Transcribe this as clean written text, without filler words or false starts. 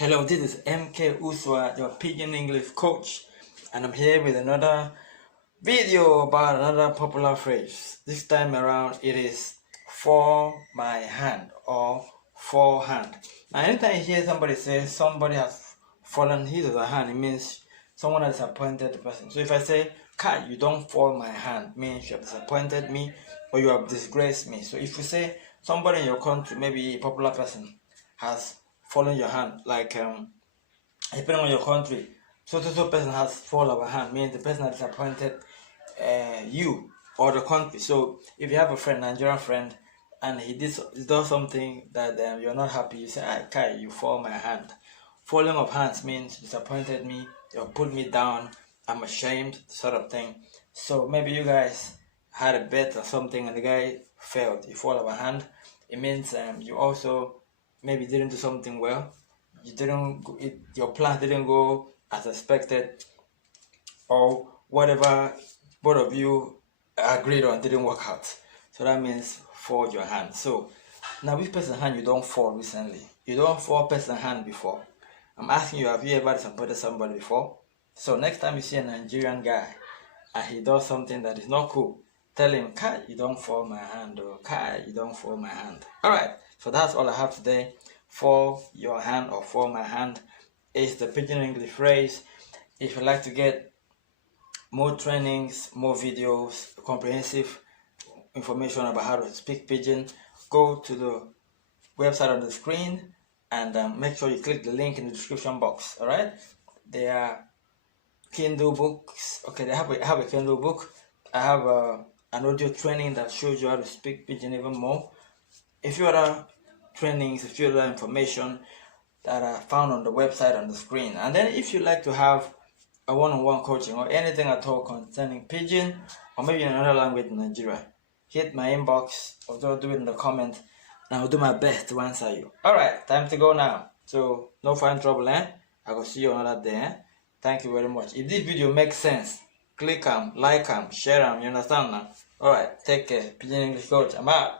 Hello, this is MK Uswa, your Pidgin English coach, and I'm here with another video about another popular phrase. This time around, it is for my hand or forehand. Now, anytime you hear somebody say somebody has fallen his or her hand, it means someone has disappointed the person. So if I say, Kai, you don't fall my hand, means you have disappointed me or you have disgraced me. So if you say somebody in your country, maybe a popular person, has fallen your hand, like depending on your country, so person has fallen our hand, means the person has disappointed you or the country. So if you have a friend, Nigerian friend, and he does something that you're not happy, you say, "I Kai, you fall my hand." Falling of hands means disappointed me, you put me down, I'm ashamed, sort of thing. So maybe you guys had a bet or something and the guy failed, you fall of a hand. It means you also maybe didn't do something well, your plan didn't go as expected, or whatever both of you agreed on didn't work out. So that means fold your hand. So now, which person hand you don't fall recently? You don't fall person hand before. I'm asking you, have you ever disappointed somebody before? So next time you see a Nigerian guy and he does something that is not cool, tell him, Kai, you don't fall my hand, or Kai, you don't fall my hand. Alright, so that's all I have today. For your hand or for my hand is the Pidgin English phrase. If you'd like to get more trainings, more videos, comprehensive information about how to speak Pidgin, go to the website on the screen and make sure you click the link in the description box. Alright, there are Kindle books. Okay, I have a Kindle book. I have an audio training that shows you how to speak Pidgin even more. If you other trainings, if you other information that are found on the website on the screen. And then if you like to have a one-on-one coaching or anything at all concerning Pidgin or maybe in another language in Nigeria, hit my inbox or just do it in the comment and I'll do my best to answer you. Alright, time to go now. So no find trouble, I will see you another day. Thank you very much. If this video makes sense, click like share you understand now? Alright, take care. Pidgin English Coach, I'm out.